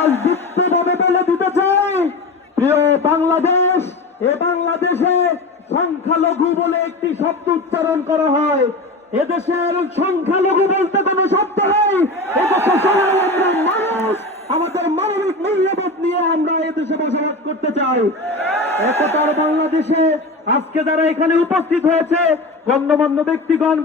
আমরা যুক্তভাবে বলে দিতে চাই, প্রিয় বাংলাদেশ, এ বাংলাদেশে সংখ্যালঘু বলে একটি শব্দ উচ্চারণ করা হয়। এদেশের সংখ্যালঘু বলতে কোনো শব্দ নেই। মানুষ। আমাদের মানবিক মূল্যবোধ নিয়ে আমরা এদেশে বসবাস করতে চাই। একতার বাংলাদেশে আজকে যারা এখানে উপস্থিত হয়েছে, গণ্যমান্য ব্যক্তিগণ